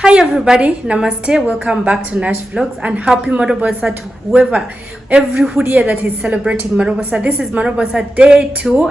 Hi everybody, namaste, welcome back to Nash Vlogs and happy MANABASA to whoever, every hoodie that is celebrating MANABASA. This is MANABASA day 2,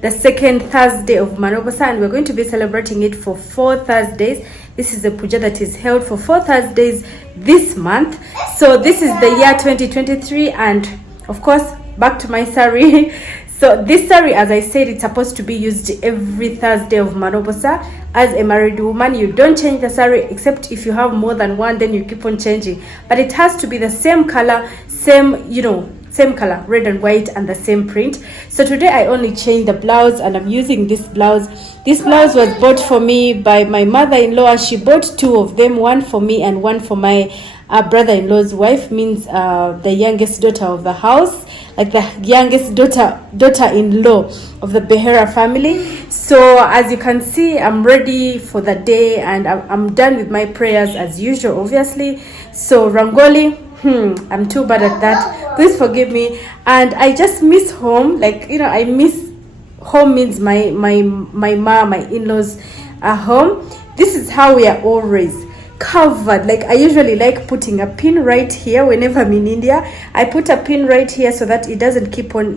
the second Thursday of MANABASA, and we're going to be celebrating it for 4 Thursdays. This is a puja that is held for 4 Thursdays this month. So this is the year 2023, and of course, back to my sari. So this sari, as I said, it's supposed to be used every Thursday of MANABASA. As a married woman, you don't change the sari, except if you have more than one, then you keep on changing. But it has to be the same color, same color, red and white, and the same print. So today I only changed the blouse, and I'm using this blouse. This blouse was bought for me by my mother-in-law. She bought 2 of them, one for me and one for my brother-in-law's wife, means the youngest daughter of the house, like the youngest daughter-in-law of the Behera family. So as you can see, I'm ready for the day, and I'm done with my prayers as usual, obviously. So Rangoli, I'm too bad at that, please forgive me. And I just miss home, I miss home, means my mom, my in-laws are home. This is how we are always covered. Like, I usually like putting a pin right here whenever I'm in India. I put a pin right here so that it doesn't keep on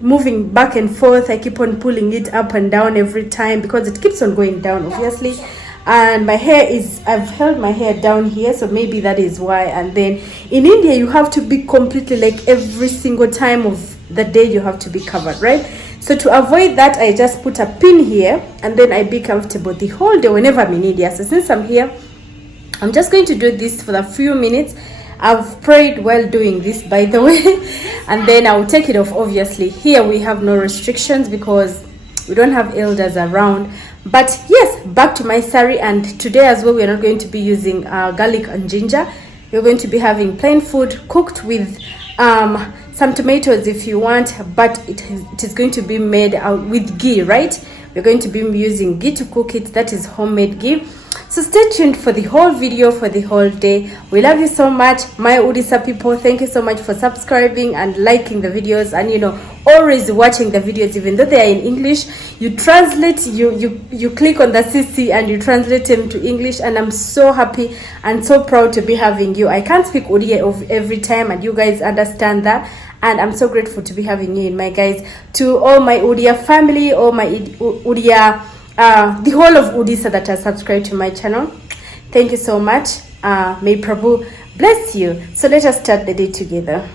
moving back and forth. I keep on pulling it up and down every time because it keeps on going down, obviously. And my hair I've held my hair down here, so maybe that is why. And then in India, you have to be completely, like, every single time of the day you have to be covered, right? So to avoid that, I just put a pin here, and then I be comfortable the whole day whenever I'm in India. So since I'm here, I'm just going to do this for a few minutes. I've prayed while doing this, by the way, and then I'll take it off. Obviously, here we have no restrictions because we don't have elders around. But yes, back to my sari, and today as well, we're not going to be using garlic and ginger. We're going to be having plain food cooked with some tomatoes if you want, but it is going to be made with ghee, right? We're going to be using ghee to cook it. That is homemade ghee. So stay tuned for the whole video, for the whole day. We love you so much, my ODISHA people. Thank you so much for subscribing and liking the videos, and always watching the videos, even though they are in English. You translate, you click on the CC and you translate them to English, and I'm so happy and so proud to be having you. I can't speak Odia every time, and you guys understand that. And I'm so grateful to be having you in my guys. To all my Odia family, all my Odia, the whole of ODISHA that has subscribed to my channel, thank you so much. May Prabhu bless you. So let us start the day together.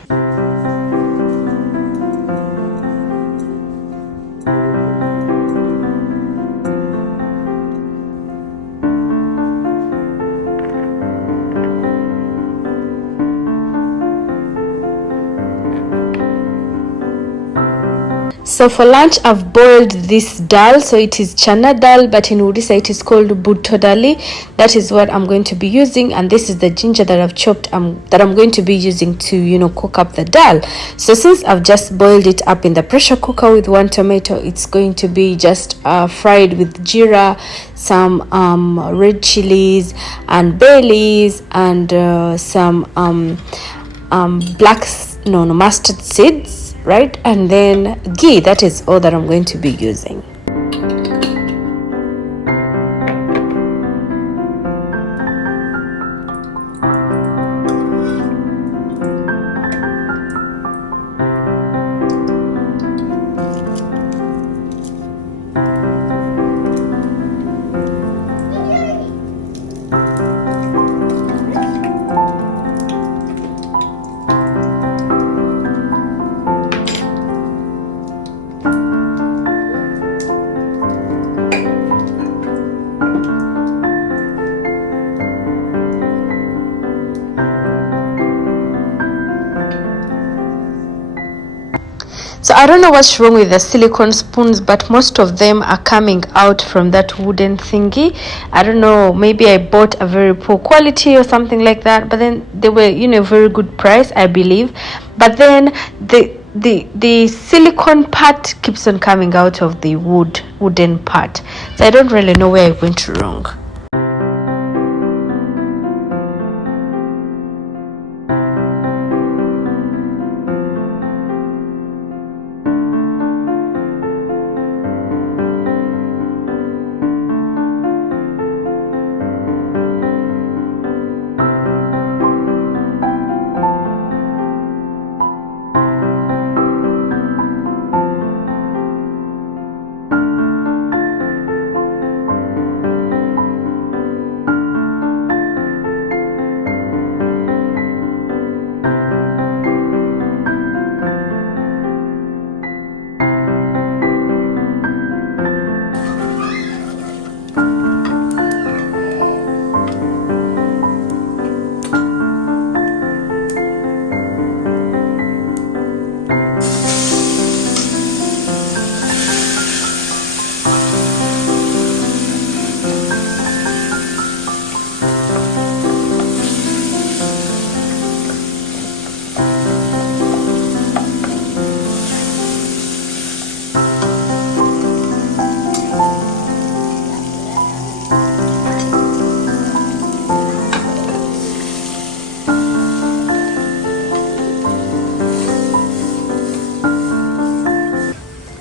So for lunch, I've boiled this dal. So it is chana dal, but in Odisha it is called butto dali. That is what I'm going to be using, and this is the ginger that I've chopped that I'm going to be using to cook up the dal. So since I've just boiled it up in the pressure cooker with 1 tomato, it's going to be just fried with jeera, some red chilies and bay leaves, and some mustard seeds, right? And then ghee. That is all that I'm going to be using. So I don't know what's wrong with the silicone spoons, but most of them are coming out from that wooden thingy. I don't know, maybe I bought a very poor quality or something like that, but then they were, you know, very good price, I believe. But then the silicone part keeps on coming out of the wooden part. So I don't really know where I went wrong.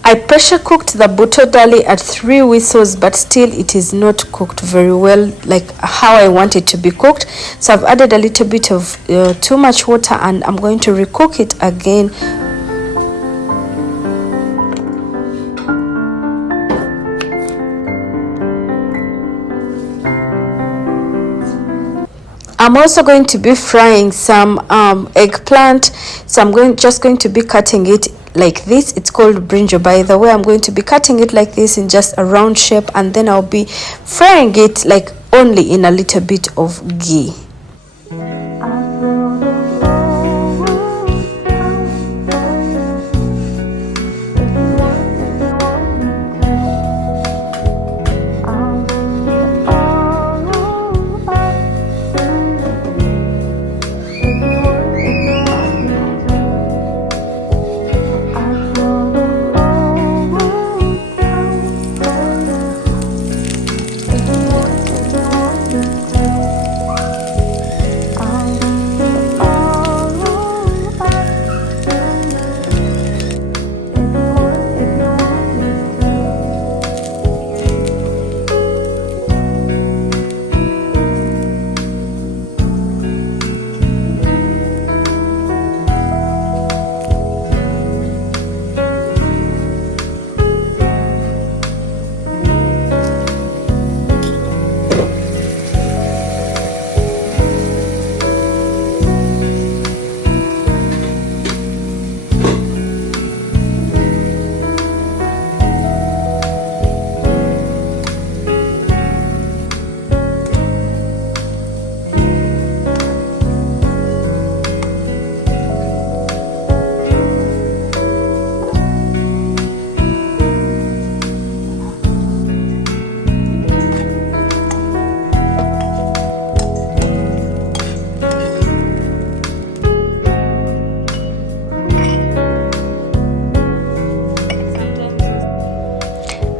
I pressure cooked the buto dali at 3 whistles, but still it is not cooked very well like how I want it to be cooked. So I've added a little bit of too much water, and I'm going to recook it again. I'm also going to be frying some eggplant, so I'm just going to be cutting it like this. It's called brinjal, by the way. I'm going to be cutting it like this in just a round shape, and then I'll be frying it like only in a little bit of ghee.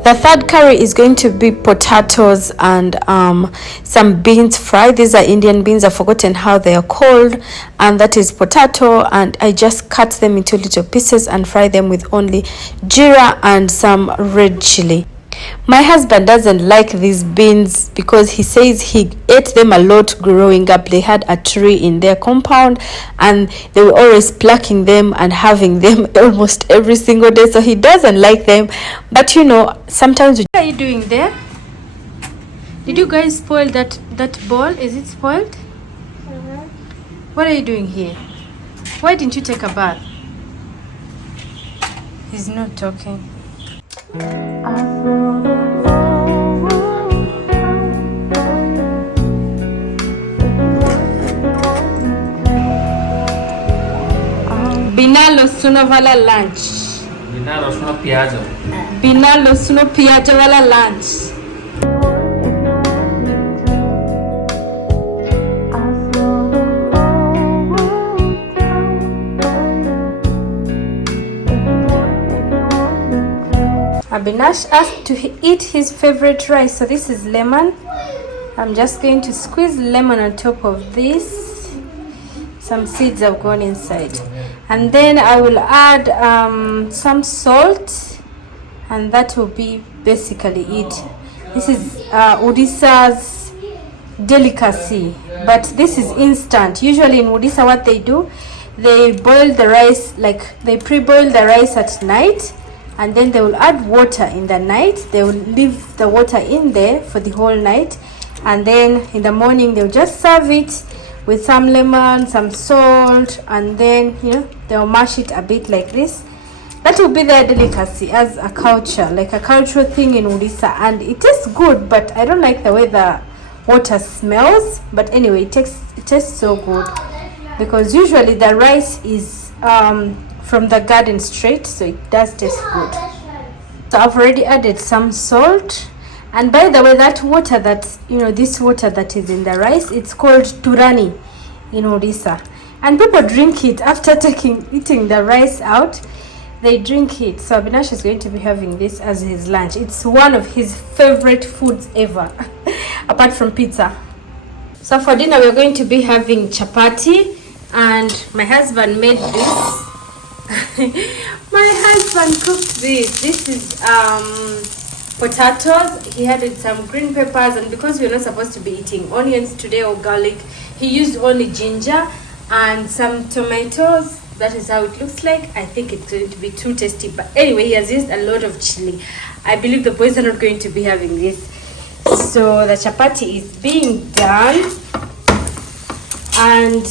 The third curry is going to be potatoes and some beans fried. These are Indian beans. I've forgotten how they are called, and that is potato, and I just cut them into little pieces and fry them with only jeera and some red chili. My husband doesn't like these beans because he says he ate them a lot growing up. They had a tree in their compound and they were always plucking them and having them almost every single day, so he doesn't like them. But you know, sometimes what are you doing there? Did you guys spoil that bowl? Is it spoiled? What are you doing here? Why didn't you take a bath? He's not talking. Binalo Sunavala lunch. बिना रसुन प्याज वाला lunch. Abinash asked to eat his favorite rice, so this is lemon. I'm just going to squeeze lemon on top of this. Some seeds have gone inside, and then I will add some salt, and that will be basically it. This is Odisha's delicacy, but this is instant. Usually in Odisha, what they do, they boil the rice, like they pre-boil the rice at night, and then they will add water in the night. They will leave the water in there for the whole night, and then in the morning they'll just serve it with some lemon, some salt, and then they'll mash it a bit like this. That will be their delicacy as a culture, like a cultural thing in Odisha, and it tastes good, but I don't like the way the water smells. But anyway, it tastes so good because usually the rice is from the garden straight, so it does taste good. So I've already added some salt, and by the way, that water that this water that is in the rice, it's called turani in Odisha, and people drink it after eating the rice out. They drink it. So Abinash is going to be having this as his lunch. It's one of his favorite foods ever apart from pizza. So for dinner we're going to be having chapati, and my husband made this. My husband cooked this. This is potatoes. He added some green peppers, and because we're not supposed to be eating onions today or garlic, he used only ginger and some tomatoes. That is how it looks like. I think it's going to be too tasty, but anyway, he has used a lot of chili. I believe the boys are not going to be having this. So the chapati is being done, and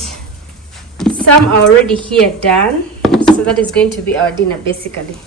some are already here done. So that is going to be our dinner basically.